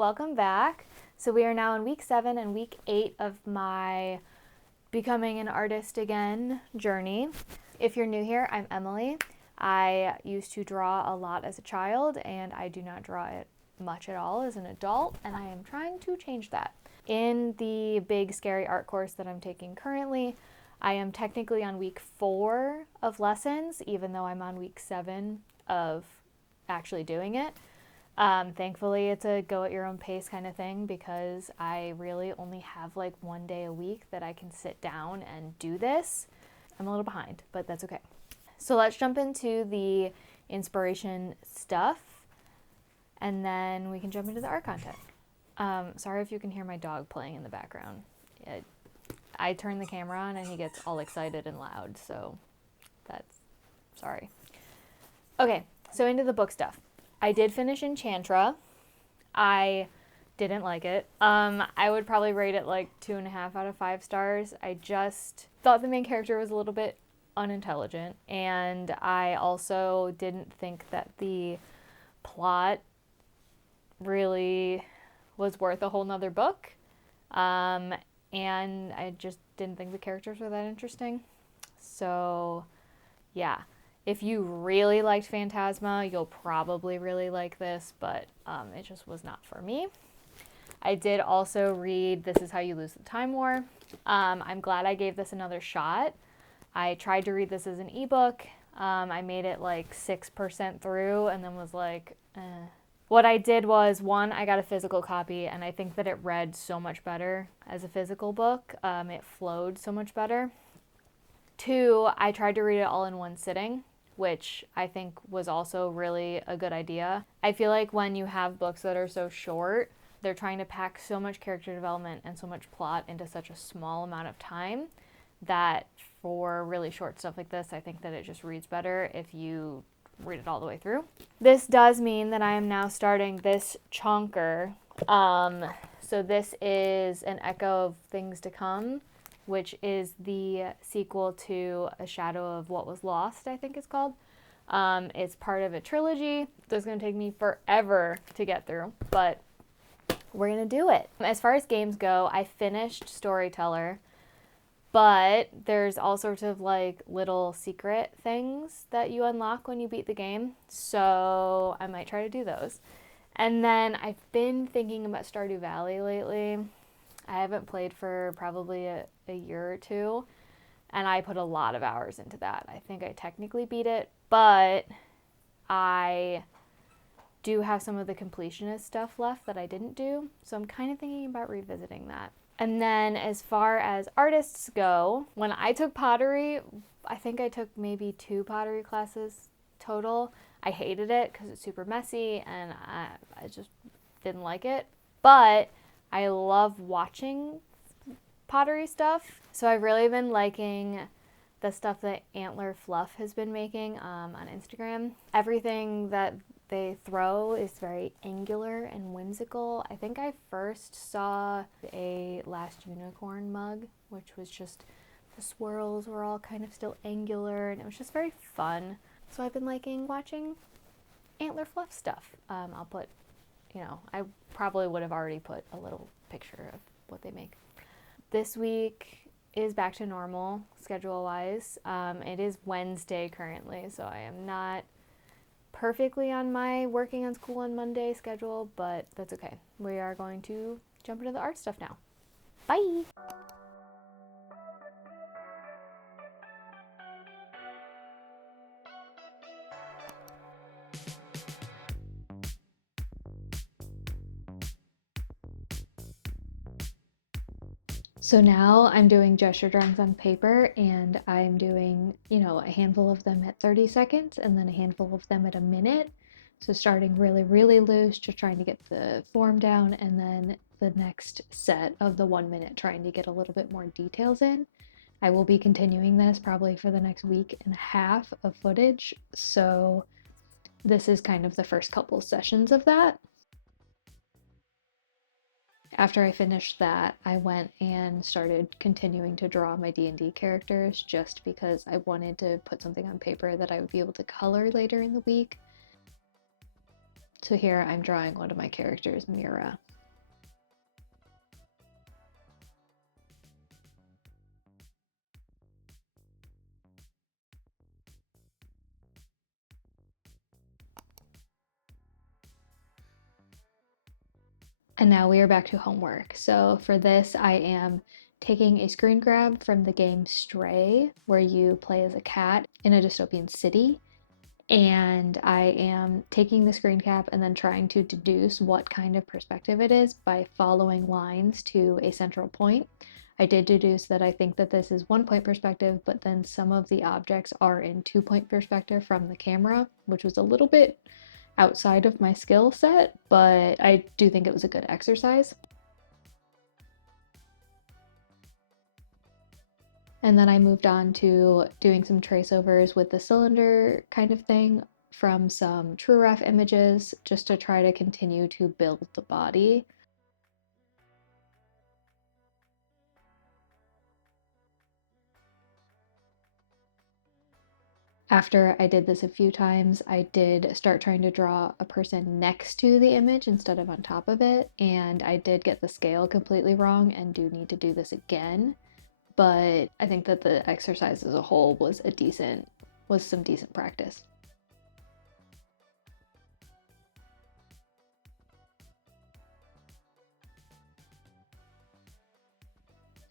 welcome back. So we are now in week 7 and week 8 of my becoming an artist again journey. If you're new here, I'm Emily. I used to draw a lot as a child and I do not draw it much at all as an adult, and I am trying to change that. In the big scary art course that I'm taking currently, I am technically on week 4 of lessons, even though I'm on week 7 of actually doing it. Thankfully, it's a go at your own pace kind of thing because I really only have like one day a week that I can sit down and do this. I'm a little behind, but that's okay. So let's jump into the inspiration stuff and then we can jump into the art content. Sorry if you can hear my dog playing in the background. I turn the camera on and he gets all excited and loud, so that's sorry. Okay, so into the book stuff. I did finish Enchantra. I didn't like it. I would probably rate it like 2.5 out of 5 stars. I just thought the main character was a little bit unintelligent, and I also didn't think that the plot really was worth a whole nother book. And I just didn't think the characters were that interesting. So, yeah. If you really liked Phantasma, you'll probably really like this, but it just was not for me. I did also read This Is How You Lose the Time War. I'm glad I gave this another shot. I tried to read this as an ebook. I made it like 6% through and then was like, eh. What I did was, one, I got a physical copy, and I think that it read so much better as a physical book. It flowed so much better. 2, I tried to read it all in one sitting, which I think was also really a good idea. I feel like when you have books that are so short, they're trying to pack so much character development and so much plot into such a small amount of time that for really short stuff like this, I think that it just reads better if you read it all the way through. This does mean that I am now starting this chonker. So this is An Echo of Things to Come, which is the sequel to A Shadow of What Was Lost, I think it's called. It's part of a trilogy that's going to take me forever to get through, but we're going to do it. As far as games go, I finished Storyteller, but there's all sorts of like little secret things that you unlock when you beat the game, so I might try to do those. And then I've been thinking about Stardew Valley lately. I haven't played for probably a year or two, and I put a lot of hours into that. I think I technically beat it, but I do have some of the completionist stuff left that I didn't do, so I'm kind of thinking about revisiting that. And then as far as artists go, when I took pottery, I think I took maybe 2 pottery classes total. I hated it because it's super messy, and I just didn't like it, but I love watching pottery stuff. So I've really been liking the stuff that Antlerfluff has been making on Instagram. Everything that they throw is very angular and whimsical. I think I first saw a Last Unicorn mug, which was just the swirls were all kind of still angular, and it was just very fun. So I've been liking watching Antlerfluff stuff. I'll put, I probably would have already put a little picture of what they make. This week is back to normal schedule-wise. It is Wednesday currently, so I am not perfectly on my working on school on Monday schedule, but that's okay. We are going to jump into the art stuff now. Bye! So now I'm doing gesture drawings on paper, and I'm doing, a handful of them at 30 seconds and then a handful of them at a minute. So starting really, really loose, just trying to get the form down, and then the next set of the 1 minute trying to get a little bit more details in. I will be continuing this probably for the next week and a half of footage. So this is kind of the first couple sessions of that. After I finished that, I went and started continuing to draw my D&D characters just because I wanted to put something on paper that I would be able to color later in the week. So here I'm drawing one of my characters, Mira. And now we are back to homework. So for this, I am taking a screen grab from the game Stray, where you play as a cat in a dystopian city. And I am taking the screen cap and then trying to deduce what kind of perspective it is by following lines to a central point. I did deduce that I think that this is 1 point perspective, but then some of the objects are in 2 point perspective from the camera, which was a little bit outside of my skill set, but I do think it was a good exercise. And then I moved on to doing some trace overs with the cylinder kind of thing from some TrueRef images just to try to continue to build the body. After I did this a few times, I did start trying to draw a person next to the image instead of on top of it, and I did get the scale completely wrong and do need to do this again. But I think that the exercise as a whole was some decent practice.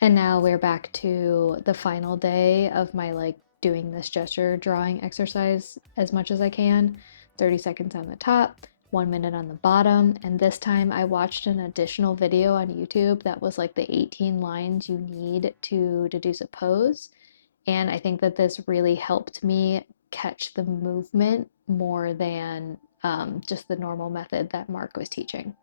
And now we're back to the final day of my doing this gesture drawing exercise as much as I can. 30 seconds on the top, 1 minute on the bottom. And this time I watched an additional video on YouTube that was like the 18 lines you need to deduce a pose. And I think that this really helped me catch the movement more than just the normal method that Marc was teaching.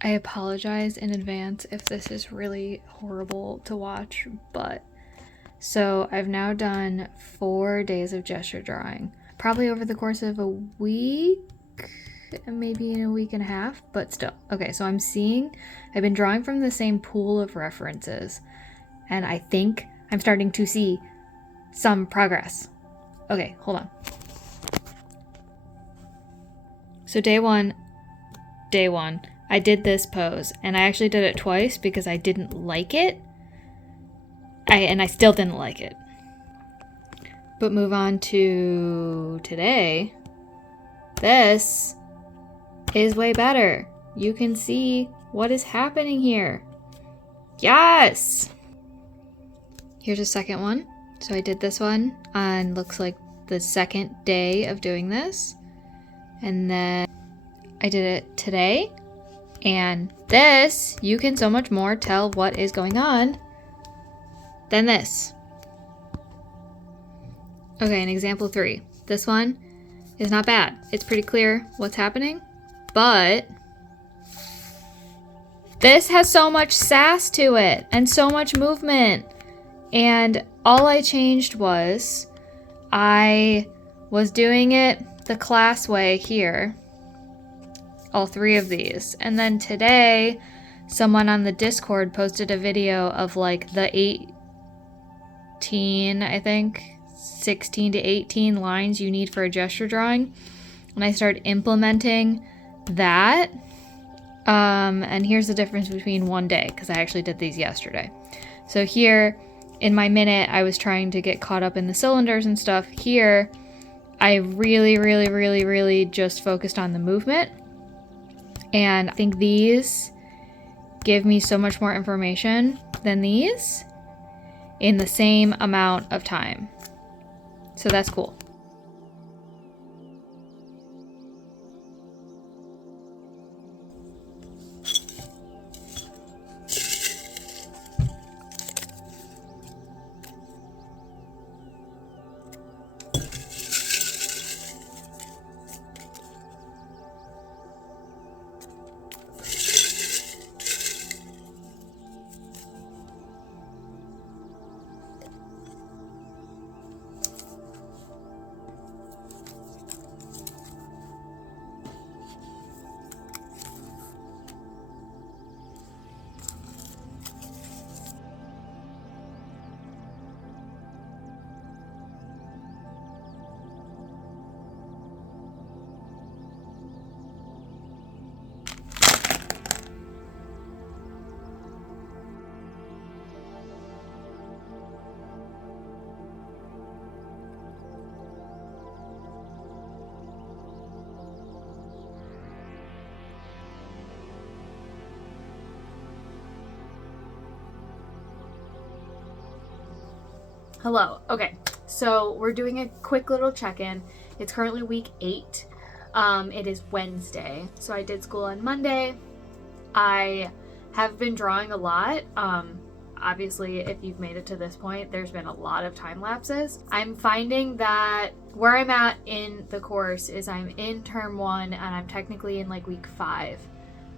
I apologize in advance if this is really horrible to watch, but so I've now done 4 days of gesture drawing, probably over the course of a week, maybe in a week and a half, but still. Okay, so I've been drawing from the same pool of references, and I think I'm starting to see some progress. Okay, hold on. So day one, I did this pose, and I actually did it twice because I didn't like it. I still didn't like it. But move on to today. This is way better. You can see what is happening here. Yes! Here's a second one. So I did this one on looks like the second day of doing this. And then I did it today. And this, you can so much more tell what is going on than this. Okay, and example 3. This one is not bad. It's pretty clear what's happening, but this has so much sass to it and so much movement. And all I changed was I was doing it the class way here, all 3 of these. And then today, someone on the Discord posted a video of like the 18, I think, 16 to 18 lines you need for a gesture drawing. And I started implementing that. And here's the difference between one day, because I actually did these yesterday. So here, in my minute, I was trying to get caught up in the cylinders and stuff. Here, I really just focused on the movement. And I think these give me so much more information than these in the same amount of time. So that's cool. Hello. Okay, so we're doing a quick little check-in. It's currently week 8. It is Wednesday. So I did school on Monday. I have been drawing a lot. Obviously, if you've made it to this point, there's been a lot of time lapses. I'm finding that where I'm at in the course is I'm in term 1 and I'm technically in like week 5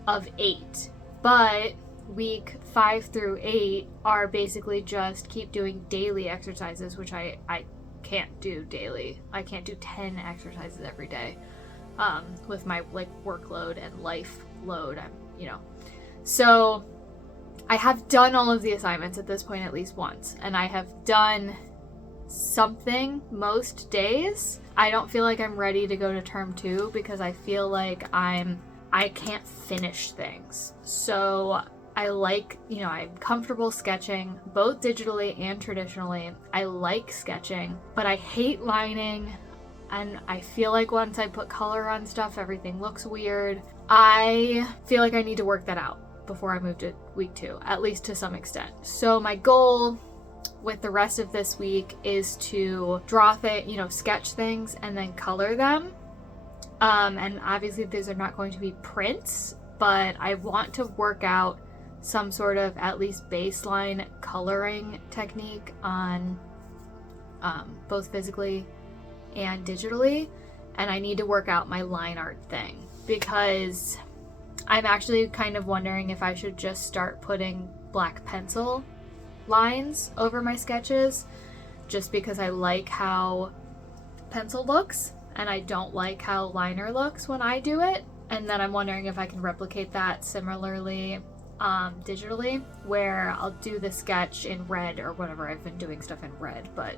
of 8. But week 5 through 8 are basically just keep doing daily exercises, which I can't do daily. I can't do 10 exercises every day with my like workload and life load. So I have done all of the assignments at this point at least once, and I have done something most days. I don't feel like I'm ready to go to term 2 because I feel like I can't finish things. So I like, I'm comfortable sketching both digitally and traditionally. I like sketching, but I hate lining, and I feel like once I put color on stuff, everything looks weird. I feel like I need to work that out before I move to week 2, at least to some extent. So my goal with the rest of this week is to sketch things and then color them. And obviously these are not going to be prints, but I want to work out some sort of at least baseline coloring technique on both physically and digitally. And I need to work out my line art thing because I'm actually kind of wondering if I should just start putting black pencil lines over my sketches, just because I like how pencil looks and I don't like how liner looks when I do it. And then I'm wondering if I can replicate that similarly digitally, where I'll do the sketch in red or whatever. I've been doing stuff in red, but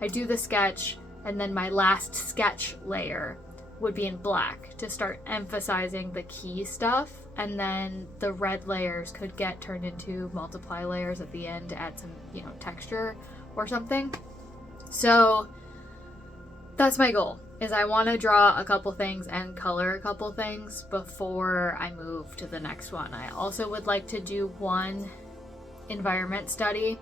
I do the sketch and then my last sketch layer would be in black to start emphasizing the key stuff, and then the red layers could get turned into multiply layers at the end to add some, texture or something. So that's my goal, is I want to draw a couple things and color a couple things before I move to the next one. I also would like to do one environment study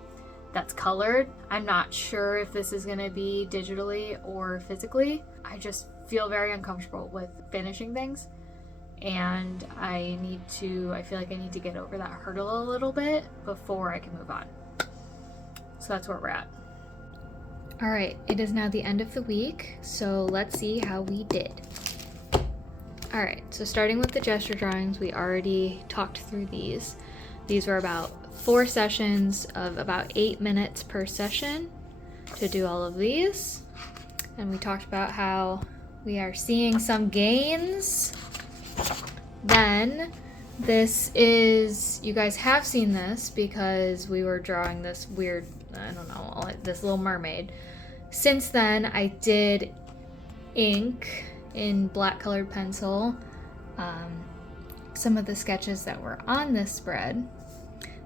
that's colored. I'm not sure if this is going to be digitally or physically. I just feel very uncomfortable with finishing things, and I feel like I need to get over that hurdle a little bit before I can move on. So that's where we're at. All right, it is now the end of the week, so let's see how we did. All right, so starting with the gesture drawings, we already talked through these. These were about 4 sessions of about 8 minutes per session to do all of these. And we talked about how we are seeing some gains. Then this is, you guys have seen this because we were drawing this weird, this little mermaid. Since then, I did ink in black colored pencil some of the sketches that were on this spread.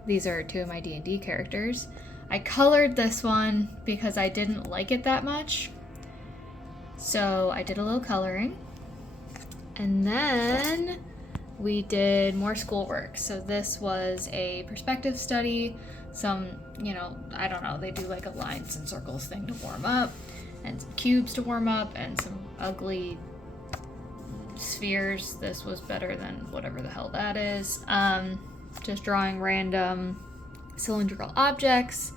These are 2 of my D&D characters. I colored this one because I didn't like it that much, so I did a little coloring. And then we did more schoolwork. So this was a perspective study, some, they do like a lines and circles thing to warm up, and some cubes to warm up, and some ugly spheres. This was better than whatever the hell that is. Just drawing random cylindrical objects.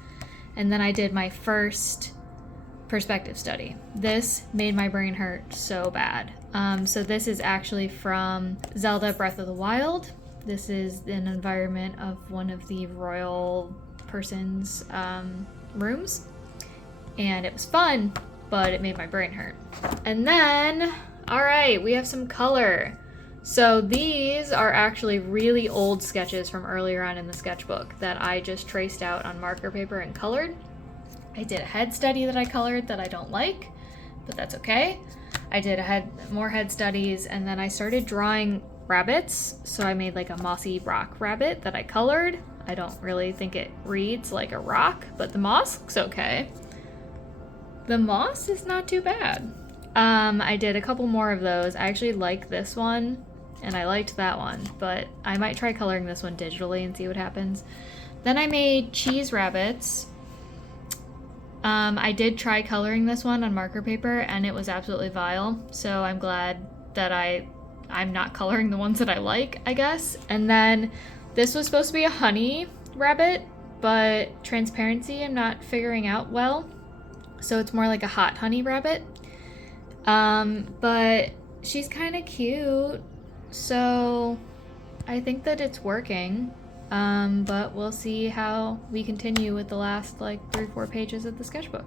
And then I did my first perspective study. This made my brain hurt so bad. So this is actually from Zelda Breath of the Wild. This is an environment of one of the royal person's rooms. And it was fun, but it made my brain hurt. And then, all right, we have some color. So these are actually really old sketches from earlier on in the sketchbook that I just traced out on marker paper and colored. I did a head study that I colored that I don't like, but that's okay. I did more head studies, and then I started drawing rabbits. So I made like a mossy rock rabbit that I colored. I don't really think it reads like a rock, but the moss looks okay. The moss is not too bad. I did a couple more of those. I actually like this one, and I liked that one, but I might try coloring this one digitally and see what happens. Then I made cheese rabbits. I did try coloring this one on marker paper and it was absolutely vile. So I'm glad that I'm not coloring the ones that I like, I guess. And then this was supposed to be a honey rabbit, but transparency I'm not figuring out well. So it's more like a hot honey rabbit. But she's kind of cute. So I think that it's working. But we'll see how we continue with the last like 3-4 pages of the sketchbook.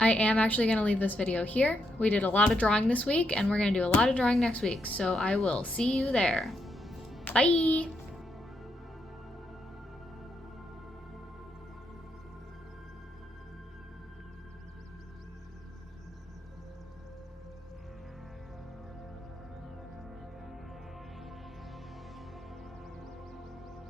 I am actually going to leave this video here. We did a lot of drawing this week and we're going to do a lot of drawing next week. So I will see you there. Bye!